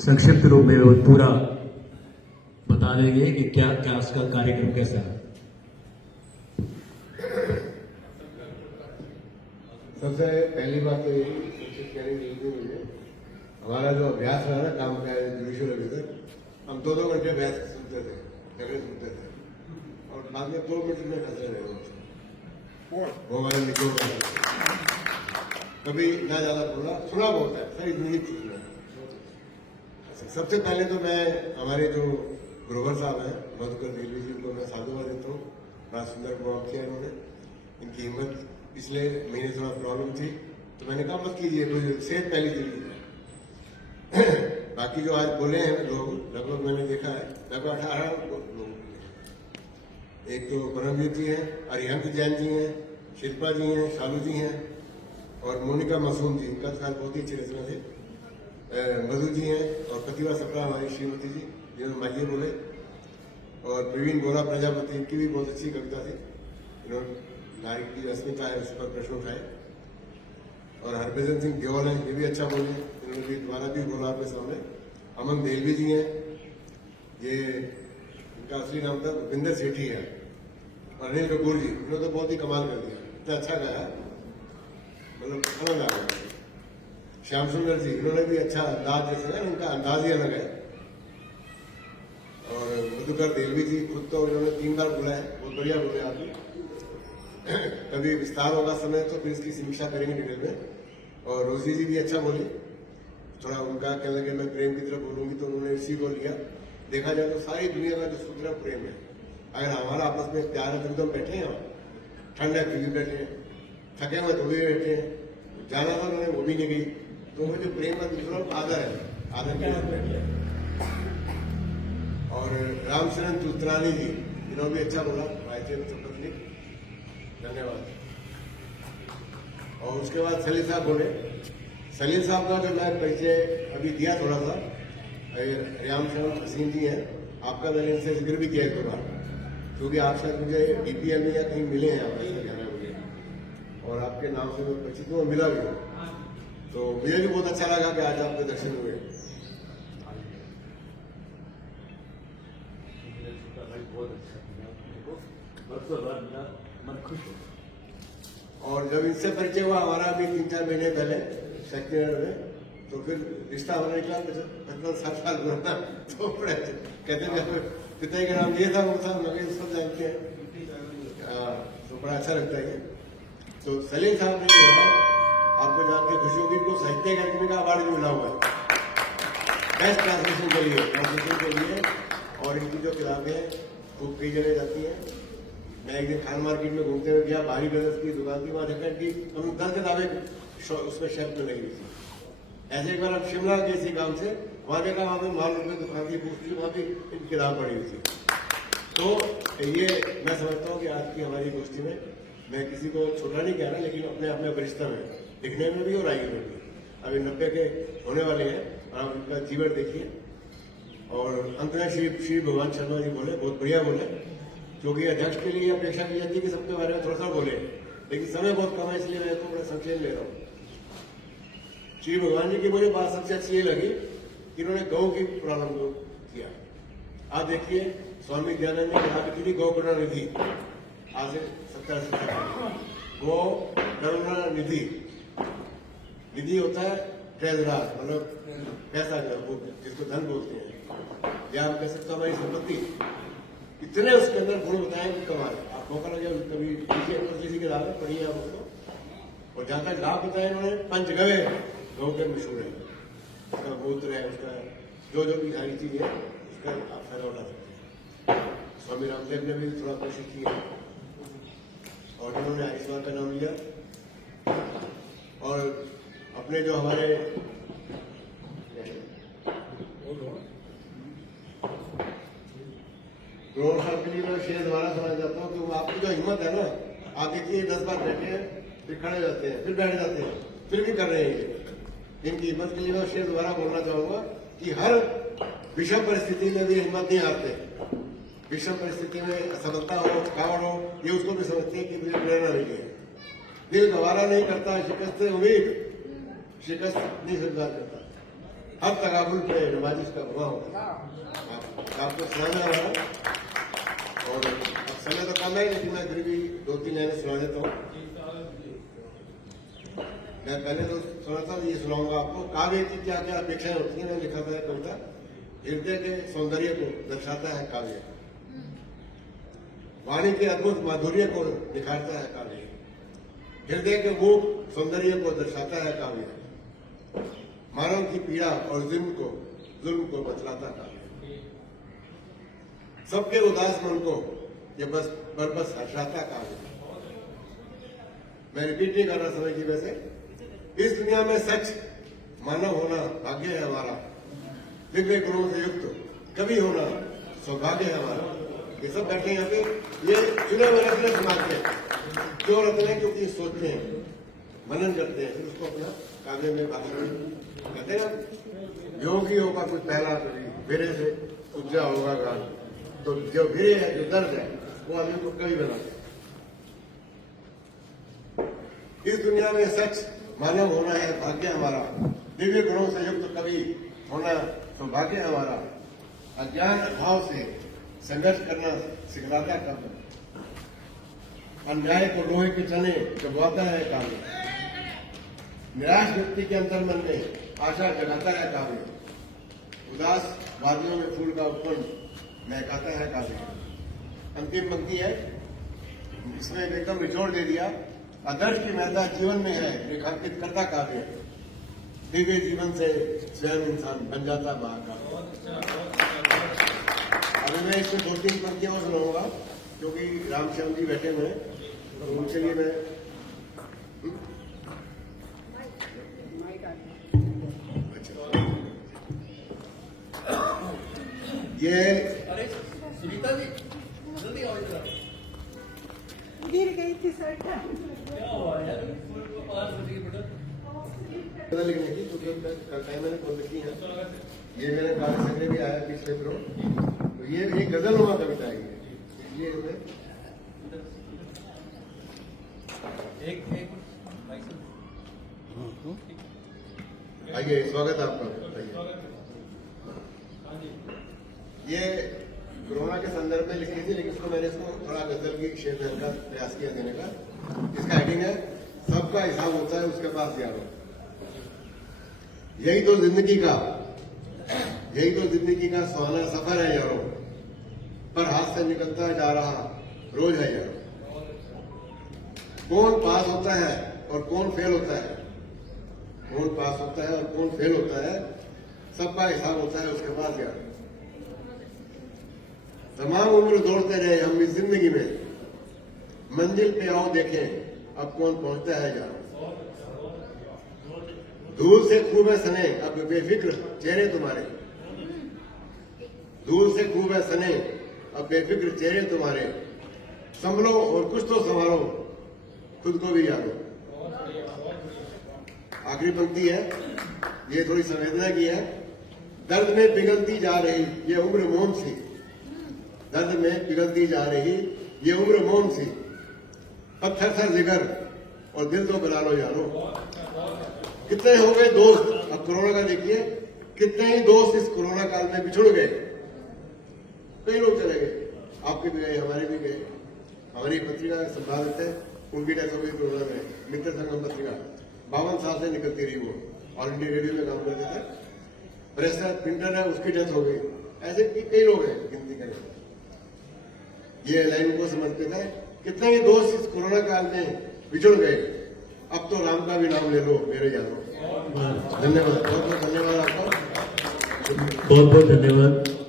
संक्षिप्त रूप में वो पूरा बता देंगे कि क्या क्या उसका कार्यक्रम कैसा है। सबसे पहली बात तो यही कोशिश करेंगे मुझे हमारा जो अभ्यास रहा ना काम का जुडिशियल ऑफिसर, हम 2-2 घंटे बहस सुनते थे, झगड़े सुनते थे और बाद में 2 मिनट में फंसे रहे वो हमारे निकल कभी ना ज्यादा बोला, सुना बहुत है सर, इतनी ही सुना। सबसे पहले तो मैं हमारे जो ग्रोवर साहब हैं मधुकर दिल्ली जी को मैं साधुवाद देता हूँ, बड़ा सुंदर प्रोग्राम किया इन्होंने। इनकी हिम्मत, पिछले महीने थोड़ा प्रॉब्लम थी तो मैंने कहा मत कीजिए, कोई सेहत पहली चीज है। बाकी जो आज बोले हैं लोग, लगभग मैंने देखा है लगभग 18 लोग बोले। एक तो परमजीत जी हैं, अरिहंत जैन जी हैं, शिल्पा जी हैं, शालू जी हैं और मोनिका मासूम जी, इनका ख्याल बहुत ही अच्छी रचना थी। मधु जी हैं और प्रतिभा सप्रा हमारी श्रीमती जी जिन्होंने माइये बोले, और प्रवीण गोरा प्रजापति, इनकी भी बहुत अच्छी कविता थी। इन्होंने नारी की अस्मिता है उस पर प्रश्न उठाए। और हरभजन सिंह देओल हैं, ये भी अच्छा बोले, इन्होंने भी दोबारा भी बोला आपके सामने। अमन देलवी जी हैं, ये इनका असली नाम था भूपिंदर सेठी है। और अनिल कपूर जी, इन्होंने तो बहुत ही कमाल कर दिया, इतना अच्छा गाया, मतलब आनंद आ गया। श्याम सुंदर जी, इन्होंने भी अच्छा अंदाज, जैसे है उनका अंदाज ही अलग है। और मधुकर देलवी जी खुद तो इन्होंने 3 बार बोला है, बहुत बढ़िया बोले आप। कभी विस्तार होगा समय तो फिर इसकी समीक्षा करेंगे डिटेल में। और रोजी जी भी अच्छा बोली, थोड़ा उनका कहने लगे मैं प्रेम की तरफ बोलूंगी तो उन्होंने इसी को लिया। देखा जाए तो सारी दुनिया का जो सूत्र है प्रेम है। अगर हमारा आपस में प्यार है तो हम बैठे हैं, ठंड है फिर भी बैठे हैं, थके हुए तो भी बैठे हैं, जाना था उन्होंने वो भी नहीं गई। तो वो जो प्रेम का दूसरा आदर है, आदर के साथ बैठे हैं। और रामचरण तुत्रानी जी, इन्होंने भी अच्छा बोला, पत्नी, धन्यवाद। और उसके बाद सलील साहब बोले। सलील साहब का जो मैं परिचय अभी दिया थोड़ा सा, रामचरण हसीन जी हैं, आपका मैंने इनसे जिक्र भी किया एक बार, क्योंकि आप शायद मुझे बीपीएल में या कहीं मिले हैं, आप ऐसा कहना है मुझे, और आपके नाम से मैं परिचित हूँ, मिला भी हूँ। तो मुझे भी बहुत अच्छा लगा कि आज आपके दर्शन हुए। और जब इनसे परिचय हुआ हमारा अभी 3-4 महीने पहले सेकंड ईयर में, तो फिर रिश्ता हमारा निकला 7 साल पुराना। तो बड़े कहते हैं पिता का नाम ये था वो था, मगर सब जानते हैं, तो बड़ा अच्छा लगता है। तो सलीम साहब ने जो है आपको जान के खुशी होगी, इनको साहित्य अकादमी का अवार्ड भी मिला हुआ है बेस्ट ट्रांसलेशन के लिए। और इनकी जो किताबें खूब कई जगह जाती हैं। मैं एक दिन खान मार्केट में घूमते हुए गया, भारी ब्रदर्स की दुकान थी, वहां देखा कि हम 10 किताबें उसमें शेल्फ में लगी हुई थी। ऐसे एक बार हम शिमला गए इसी काम से, वहां देखा वहां पे माल में दुकान थी, पूछती वहां भी इन किताब पड़ी हुई थी। तो ये मैं समझता हूँ कि आज की हमारी गोष्ठी में मैं किसी को छोटा नहीं कह रहा, लेकिन अपने आप में वरिष्ठतम है, दिखने में भी और आयु में भी। अभी 90 के होने वाले हैं और आप उनका जीवन देखिए। और अंत में श्री भगवान शर्मा जी बोले, बहुत बढ़िया बोले, क्योंकि अध्यक्ष के लिए अपेक्षा की जाती है कि सबके बारे में थोड़ा सा बोले, लेकिन समय बहुत कम है, इसलिए मैं तो बड़ा संक्षेप ले रहा हूँ। श्री भगवान जी की मुझे बात सबसे अच्छी ये लगी कि इन्होंने गौ की प्रॉब्लम को किया। आप देखिए स्वामी दयानंद ने कहा कि गौ करुणा निधि, आज से 70-80 साल गौ करुणा निधि। निधि होता है ट्रेजरार, मतलब पैसा जिसको धन बोलते हैं, या आप कह सकते हो हमारी संपत्ति। इतने उसके अंदर गुण बताए कि कमाल। आप मौका लगे कभी किसी के लाभ पढ़िए आप उसको। और जहां तक लाभ बताए इन्होंने, पंचगव्य गौ के मशहूर है, उसका मूत्र है, उसका जो भी सारी चीज है, उसका आप फायदा उठा सकते हैं। स्वामी रामदेव ने भी थोड़ा कोशिश की है और इन्होंने आयुष्मान का नाम लिया। और अपने जो हमारे ग्रोवर साहब के लिए मैं शेर दोबारा सुना चाहता हूँ कि आपकी जो हिम्मत है ना, आप देखिए 10 बार बैठे हैं, फिर खड़े हो जाते हैं, फिर बैठ जाते हैं, फिर भी कर रहे हैं ये। इनकी हिम्मत के लिए मैं शेर दोबारा बोलना चाहूंगा कि हर विषम परिस्थिति में भी हिम्मत नहीं हारते। विषम परिस्थिति में असफलता हो, थकावट हो, ये उसको भी समझते हैं कि मुझे प्रेरणा मिली है। दिल गवारा नहीं करता शिकस्त से उम्मीद, शिकस्त नहीं स्वीकार करता। हर तकाबुल पे नमाजिश का बना होगा। आपको सुनाना वाला और अब समय तो कम है, लेकिन मैं फिर भी 2-3 लाइनें सुना देता हूँ। मैं पहले तो सुनाता हूँ, ये सुनाऊंगा आपको। काव्य की क्या क्या अपेक्षाएं होती हैं, मैंने लिखा था कविता। हृदय के सौंदर्य को दर्शाता है काव्य, वाणी के अद्भुत माधुर्य को दिखाता है काव्य, हृदय के मूक सौंदर्य को दर्शाता है काव्य, मानव की पीड़ा और जुल्म को बतलाता काव्य, सबके उदास मन को ये बस हर्षाता काव्य। मैं रिपीट नहीं कर रहा समय की वजह से। इस दुनिया में सच मानव होना भाग्य है हमारा, दिव्य गुणों से युक्त कवि होना सौभाग्य है हमारा। ये सब बैठे यहाँ पे, ये चुने हुए रत्न समाज के जो रत्न है, क्योंकि सोचते हैं, मनन करते हैं, फिर उसको अपना काव्य में भाषण में कहते हैं। योगियों का कुछ पहला वीरे से उपजा होगा गान, तो जो वीरे है, जो दर्द है, वो आदमी को कवि बनाते हैं। इस दुनिया में सच मानव होना है भाग्य हमारा, दिव्य गुणों से युक्त कवि होना सौभाग्य हमारा, अज्ञान अभाव से संघर्ष करना सिखलाता काव्य, अन्याय को लोहे के चने दबाता है काव्य, निराश व्यक्ति के अंतर मन में आशा जगाता है काव्य, उदास वादियों में फूल का उत्पन्न महकाता है काव्य। अंतिम पंक्ति है, इसमें एकदम निचोड़ दे दिया। आदर्श की महत्ता जीवन में है रेखांकित करता काव्य, दिव्य जीवन से स्वयं इंसान बन जाता महाकाव्य। अभी मैं इसमें 2-3 पंक्तियां और सुनाऊंगा, क्योंकि रामश्याम जी बैठे हुए हैं, तो उनके लिए मैं ये सुनीता जी जल्दी आओ इधर। गिर गई थी सर। क्या हुआ यार, फुल को पास हो गई बेटा। पता लिखने की, क्योंकि कल मैंने खोल रखी है। ये मेरे कार्य संग्रह भी आया पिछले प्रो, तो ये गजल हुआ कविता है ये एक आइए, स्वागत है आपका। ये कोरोना के संदर्भ में लिखी थी, लेकिन उसको मैंने इसको थोड़ा गजल की शेर देने का प्रयास किया देने का। इसका हेडिंग है, सबका हिसाब होता है उसके पास यारो। यही तो जिंदगी का सुहाना सफर है यारो, पर हाथ से निकलता जा रहा रोज है यारो। कौन पास होता है और कौन फेल होता है, कौन पास होता है और कौन फेल होता है, सबका हिसाब होता है उसके पास यारो। तमाम उम्र दौड़ते रहे हम इस जिंदगी में, मंजिल पे आओ देखें अब कौन पहुंचता है यारो। धूल से खूब है सने अब बेफिक्र चेहरे तुम्हारे, धूल से खूब है सने अब बेफिक्र चेहरे तुम्हारे, संभलो और कुछ तो संभालो खुद को भी यादो। आखिरी पंक्ति है, ये थोड़ी संवेदना की है। दर्द में पिघलती जा रही ये उम्र मोम सी, दर्द में पिघलती जा रही ये उम्र मोम सी, पत्थर सा जिगर और दिल तो बना लो यारो। कितने हो गए दोस्त, अब कोरोना का देखिए, कितने ही दोस्त इस कोरोना काल में बिछुड़ गए। कई लोग चले गए, आपके भी गए, हमारे भी गए। हमारी पत्रिका संपादक है, उनकी डेथ हो गई कोरोना में। मित्र संगम पत्रिका 52 साल से निकलती रही, वो ऑल इंडिया रेडियो में काम करते थे। प्रेस प्रिंटर है, उसकी डेथ हो गई। ऐसे कई लोग हैं, गिनती करें। ये लाइन को समर्पित है, कितने ही दोस्त इस कोरोना काल में बिछुड़ गए, अब तो राम का भी नाम ले लो मेरे यारों। धन्यवाद, बहुत बहुत धन्यवाद आपका। बहुत बहुत धन्यवाद।